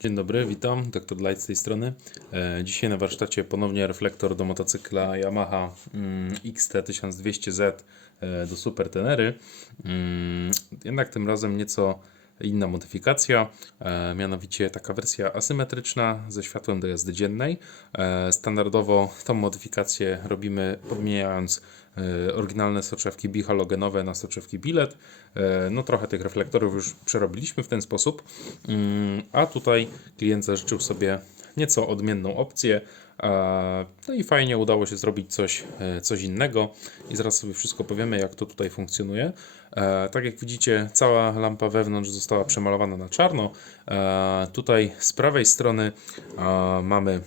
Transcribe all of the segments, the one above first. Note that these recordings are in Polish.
Dzień dobry, witam, dr Light z tej strony. E, Dzisiaj na warsztacie ponownie reflektor do motocykla Yamaha mm, XT1200Z e, do Super Tenery. Mm, Jednak tym razem nieco inna modyfikacja, e, mianowicie taka wersja asymetryczna ze światłem do jazdy dziennej. Standardowo tą modyfikację robimy podmieniając e, oryginalne soczewki bihalogenowe na soczewki bilet. E, No trochę tych reflektorów już przerobiliśmy w ten sposób, Mm, a tutaj klient zażyczył sobie nieco odmienną opcję. e, No i fajnie udało się zrobić coś, e, coś innego i zaraz sobie wszystko powiemy, jak to tutaj funkcjonuje. E, Tak jak widzicie, cała lampa wewnątrz została przemalowana na czarno. E, Tutaj z prawej strony e, mamy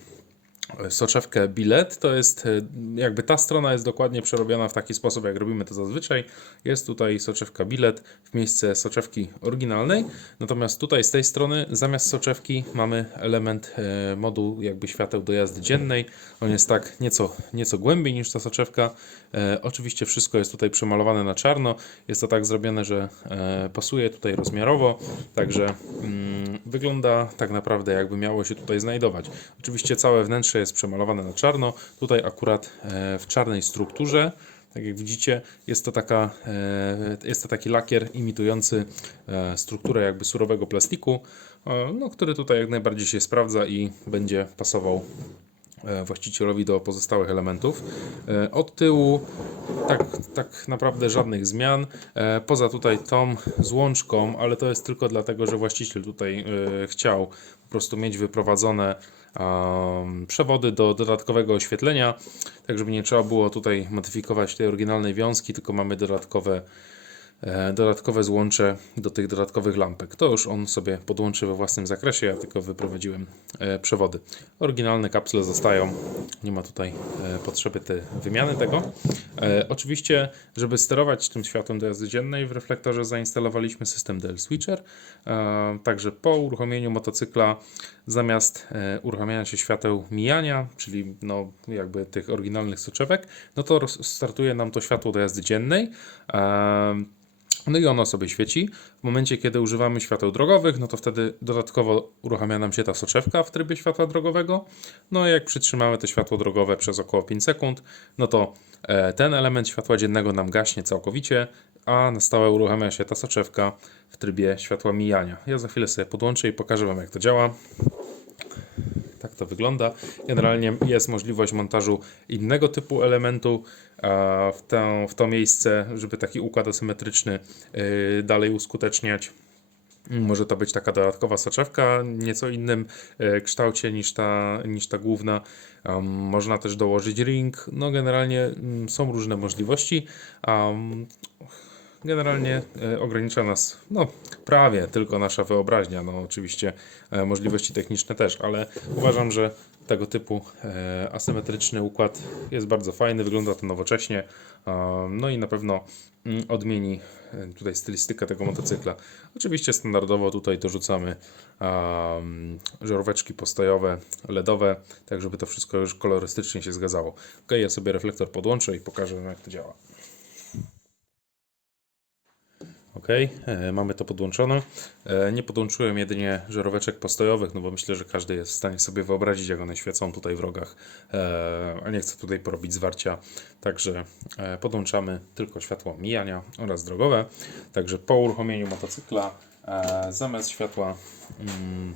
soczewkę bilet, to jest e, jakby ta strona jest dokładnie przerobiona w taki sposób, jak robimy to zazwyczaj. Jest tutaj soczewka bilet w miejsce soczewki oryginalnej, natomiast tutaj z tej strony zamiast soczewki mamy element e, moduł jakby świateł do jazdy dziennej. On jest tak nieco, nieco głębiej niż ta soczewka. E, oczywiście wszystko jest tutaj przemalowane na czarno. Jest to tak zrobione, że pasuje tutaj rozmiarowo, także mm, wygląda tak naprawdę jakby miało się tutaj znajdować. Oczywiście całe wnętrze jest przemalowane na czarno. Tutaj akurat e, w czarnej strukturze. Tak jak widzicie, jest to, taka, e, jest to taki lakier imitujący e, strukturę jakby surowego plastiku, no, który tutaj jak najbardziej się sprawdza i będzie pasował właścicielowi do pozostałych elementów. E, Od tyłu tak, tak naprawdę żadnych zmian, e, poza tutaj tą złączką, ale to jest tylko dlatego, że właściciel tutaj e, chciał po prostu mieć wyprowadzone przewody do dodatkowego oświetlenia, tak żeby nie trzeba było tutaj modyfikować tej oryginalnej wiązki, tylko mamy dodatkowe e, dodatkowe złącze do tych dodatkowych lampek. To już on sobie podłączy we własnym zakresie, ja tylko wyprowadziłem e, przewody. Oryginalne kapsle zostają, nie ma tutaj e, potrzeby te, wymiany tego. E, Oczywiście, żeby sterować tym światłem do jazdy dziennej w reflektorze zainstalowaliśmy system DL Switcher, E, także po uruchomieniu motocykla zamiast e, uruchamiania się świateł mijania, czyli no jakby tych oryginalnych soczewek, no to startuje nam to światło do jazdy dziennej. No i ono sobie świeci. W momencie, kiedy używamy świateł drogowych, no to wtedy dodatkowo uruchamia nam się ta soczewka w trybie światła drogowego. No i jak przytrzymamy to światło drogowe przez około 5 sekund, no to e, ten element światła dziennego nam gaśnie całkowicie, a na stałe uruchamia się ta soczewka w trybie światła mijania. Ja za chwilę sobie podłączę i pokażę Wam, jak to działa. To wygląda. Generalnie jest możliwość montażu innego typu elementu w, tę, w to miejsce, żeby taki układ asymetryczny y, dalej uskuteczniać. Może to być taka dodatkowa soczewka, nieco innym e, kształcie niż ta, niż ta główna. Można też dołożyć ring. No, generalnie mm, są różne możliwości. Generalnie e, ogranicza nas, no prawie tylko nasza wyobraźnia. No oczywiście e, możliwości techniczne też, ale uważam, że tego typu e, asymetryczny układ jest bardzo fajny, wygląda to nowocześnie, no i na pewno mm, odmieni tutaj stylistykę tego motocykla. Oczywiście standardowo tutaj dorzucamy um, żaróweczki postojowe, LEDowe, tak żeby to wszystko już kolorystycznie się zgadzało. Ok, ja sobie reflektor podłączę i pokażę jak to działa. Ok, e, mamy to podłączone. E, nie podłączyłem jedynie żaróweczek postojowych, no bo myślę, że każdy jest w stanie sobie wyobrazić, jak one świecą tutaj w rogach, e, a nie chcę tutaj porobić zwarcia. Także podłączamy tylko światło mijania oraz drogowe. Także po uruchomieniu motocykla zamiast światła, mm,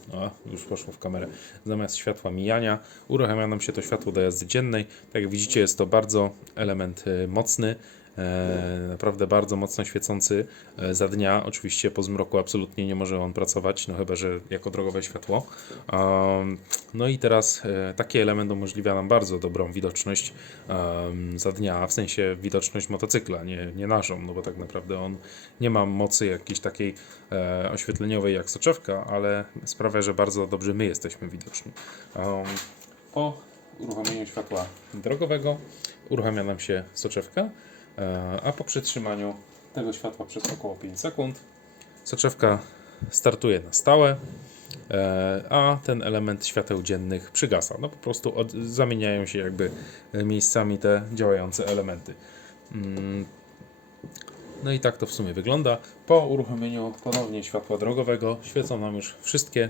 już poszło w kamerę, zamiast światła mijania uruchamia nam się to światło do jazdy dziennej. Tak jak widzicie, jest to bardzo element mocny. E, naprawdę bardzo mocno świecący e, za dnia. Oczywiście po zmroku absolutnie nie może on pracować, no chyba, że jako drogowe światło. No i teraz e, taki element umożliwia nam bardzo dobrą widoczność za dnia, w sensie widoczność motocykla, nie, nie naszą, no bo tak naprawdę on nie ma mocy jakiejś takiej oświetleniowej jak soczewka, ale sprawia, że bardzo dobrze my jesteśmy widoczni. Po uruchomieniu światła drogowego uruchamia nam się soczewka, a po przytrzymaniu tego światła przez około 5 sekund soczewka startuje na stałe, e, a ten element świateł dziennych przygasa. No po prostu od, zamieniają się jakby e, miejscami te działające elementy. Mm, No i tak to w sumie wygląda. Po uruchomieniu ponownie światła drogowego świecą nam już wszystkie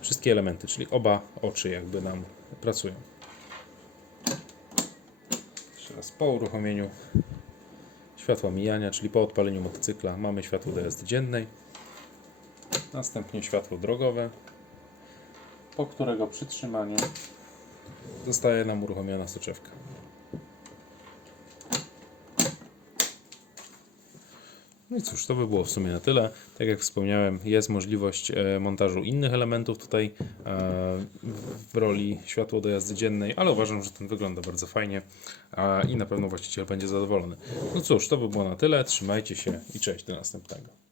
wszystkie elementy, czyli oba oczy jakby nam pracują. Jeszcze raz po uruchomieniu światła mijania, czyli po odpaleniu motocykla mamy światło jazdy dziennej. Następnie światło drogowe, po którego przytrzymaniu zostaje nam uruchomiona soczewka. No i cóż, to by było w sumie na tyle. Tak jak wspomniałem, jest możliwość e, montażu innych elementów tutaj e, w roli światło do jazdy dziennej, ale uważam, że ten wygląda bardzo fajnie i na pewno właściciel będzie zadowolony. No cóż, to by było na tyle. Trzymajcie się i cześć do następnego.